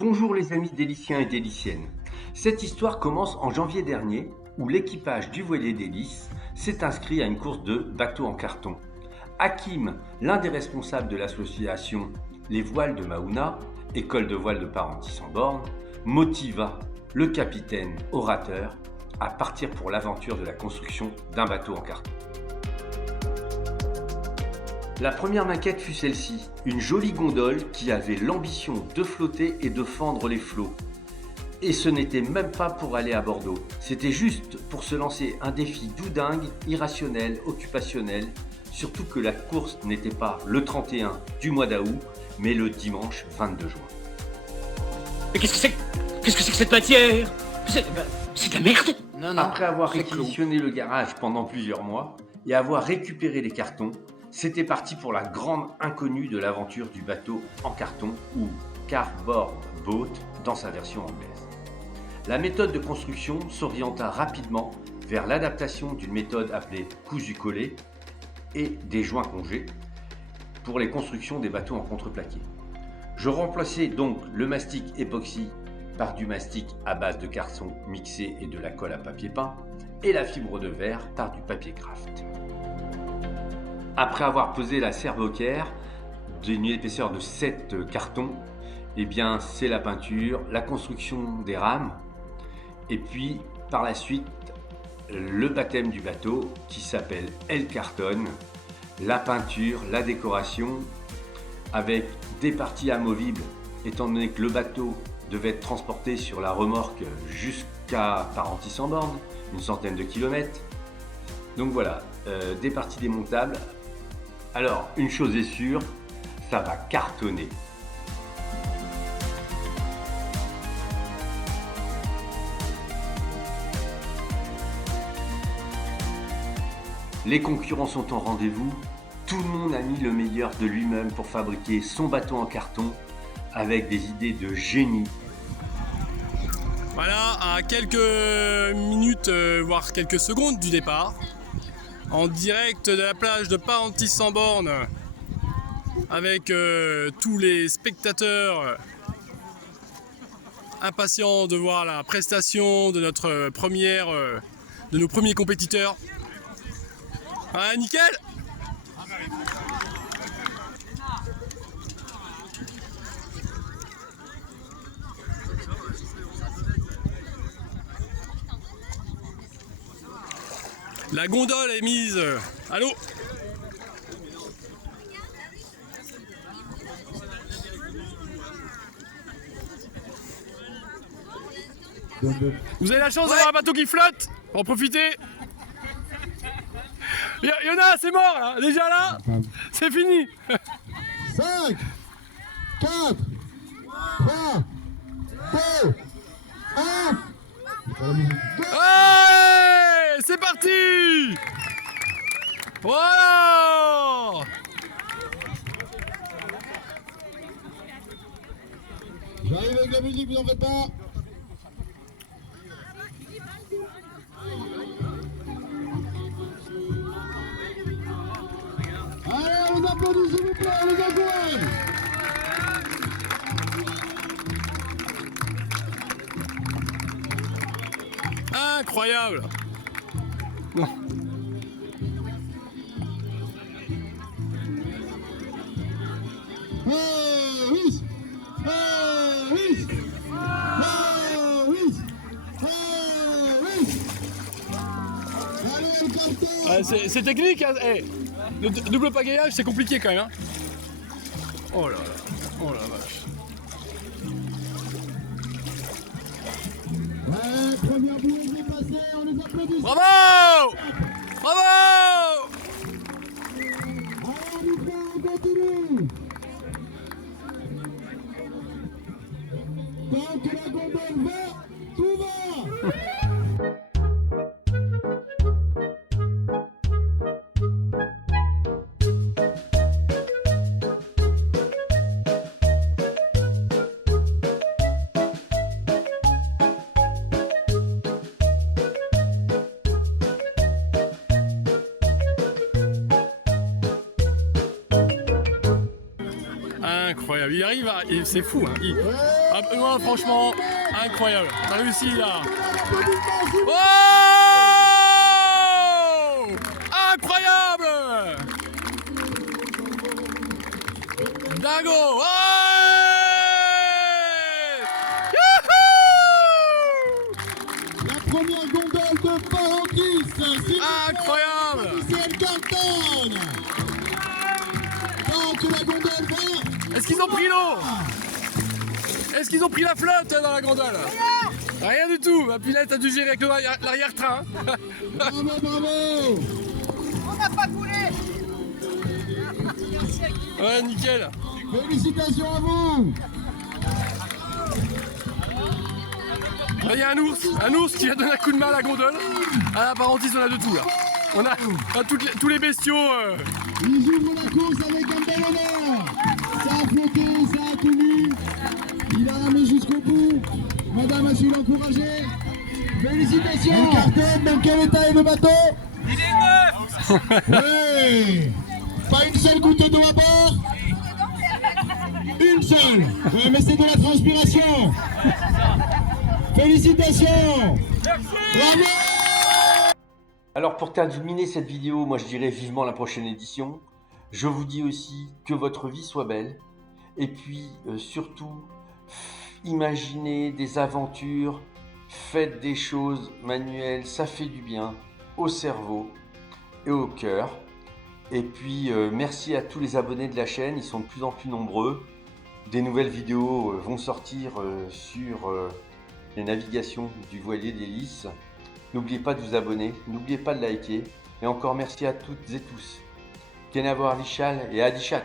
Bonjour les amis déliciens et déliciennes. Cette histoire commence en janvier dernier où l'équipage du voilier d'hélice s'est inscrit à une course de bateaux en carton. Hakim, l'un des responsables de l'association Les Voiles de Mahouna, école de voile de Parentis sans bornes, motiva le capitaine orateur à partir pour l'aventure de la construction d'un bateau en carton. La première maquette fut celle-ci, une jolie gondole qui avait l'ambition de flotter et de fendre les flots. Et ce n'était même pas pour aller à Bordeaux, c'était juste pour se lancer un défi doudingue, irrationnel, occupationnel, surtout que la course n'était pas le 31 du mois d'août, mais le dimanche 22 juin. Mais qu'est-ce que c'est que cette matière? C'est de la merde. Non, Après avoir c'est clos. réquisitionné le garage pendant plusieurs mois et avoir récupéré les cartons, c'était parti pour la grande inconnue de l'aventure du bateau en carton ou cardboard boat dans sa version anglaise. La méthode de construction s'orienta rapidement vers l'adaptation d'une méthode appelée cousu-collé et des joints congés pour les constructions des bateaux en contreplaqué. Je remplaçais donc le mastic époxy par du mastic à base de carton mixé et de la colle à papier peint et la fibre de verre par du papier craft. Après avoir posé la servocaire d'une épaisseur de 7 cartons, eh bien c'est la peinture, la construction des rames et puis par la suite le baptême du bateau qui s'appelle El Carton, la peinture, la décoration avec des parties amovibles étant donné que le bateau devait être transporté sur la remorque jusqu'à Parentis sans bornes, une centaine de kilomètres. Donc voilà, des parties démontables. Alors, une chose est sûre, ça va cartonner. Les concurrents sont en rendez-vous. Tout le monde a mis le meilleur de lui-même pour fabriquer son bateau en carton avec des idées de génie. Voilà, à quelques minutes, voire quelques secondes du départ, en direct de la plage de Parentis sans bornes, avec tous les spectateurs impatients de voir la prestation de notre de nos premiers compétiteurs. Ah, nickel! La gondole est mise à l'eau. Vous avez la chance d'avoir un bateau qui flotte. En profitez. Il y en a, c'est mort là. Déjà là, c'est fini. 5, 4, 3, 2, 1. Allez, c'est parti. Voilà. J'arrive avec la musique, vous en faites pas. Allez, on applaudit s'il vous plaît, on les encourage. Incroyable. Bon. Harris, Harris, Harris, Harris. Allez, le carton. Ah, c'est technique, hein. Eh, le double pagayage, c'est compliqué quand même. Hein. Oh là là, oh la vache. Ouais, première boulangerie passée, on les applaudit. Bravo! Bravo! Allez, on continue. Tant que la gondole va, tout va. incroyable. Il arrive à... C'est fou, hein. Ah, ouais, franchement, incroyable. T'as réussi, là. Oh! Incroyable! Dingo! Ouais! La première gondole de Parentis. Incroyable! Elle cartonne. Donc la gondole va. Est-ce qu'ils ont pris l'eau? Est-ce qu'ils ont pris la flotte dans la gondole? Rien du tout. Ma pilette a dû gérer avec l'arrière-train. Bravo, bravo. Ouais, nickel. Félicitations à vous. Là, il y a un ours qui a donné un coup de main à la gondole. À la Parentis, on a de tout là. On a tous les bestiaux. Ils ouvrent la course avec un bel honneur. Ça a flotté, ça a tenu. Il a ramené jusqu'au bout. Madame a su l'encourager. Félicitations. Il cartonne. Dans quel état est le bateau? Il est neuf. Oui. Pas une seule goutte d'eau à bord. Une seule. Oui, mais c'est de la transpiration. Félicitations. Bravo. Alors pour terminer cette vidéo, moi je dirais vivement la prochaine édition. Je vous dis aussi que votre vie soit belle. Et puis surtout, imaginez des aventures, faites des choses manuelles, ça fait du bien au cerveau et au cœur. Et puis merci à tous les abonnés de la chaîne, ils sont de plus en plus nombreux. Des nouvelles vidéos vont sortir sur les navigations du voilier d'hélice. N'oubliez pas de vous abonner, n'oubliez pas de liker. Et encore merci à toutes et tous. Kenavo Arvichal et Adichat.